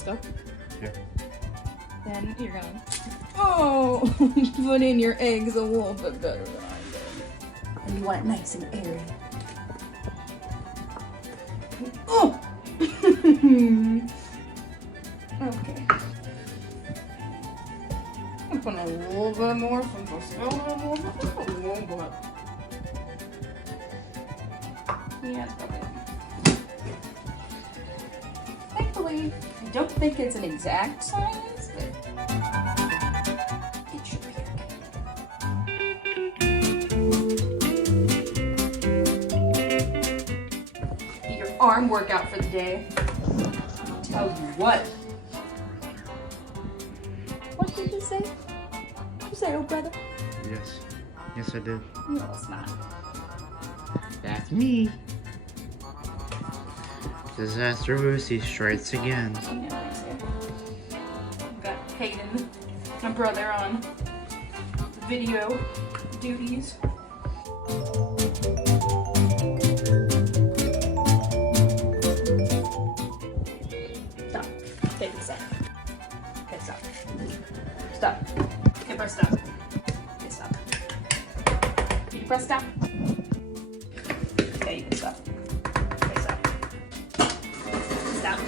Frisco? Yeah. Then you're gonna, put in your eggs a little bit better than I did. And you want it nice and airy. Oh! Okay. I'm putting a little bit more from Frisco, a little bit. Yeah, it's probably enough. Thankfully, I don't think it's an exact science, but it should be okay. Your arm workout for the day. I'll tell you what. What did you say? Did you say, oh brother? Yes. Yes, I did. No, it's not. That's me. Disaster Lucy strikes again. I've got Hayden, my brother, on video duties. Stop. Take a second. Okay, stop. Stop. Okay, press stop. Okay, stop. Can you press stop? Okay, you can stop. Okay, stop. Stop.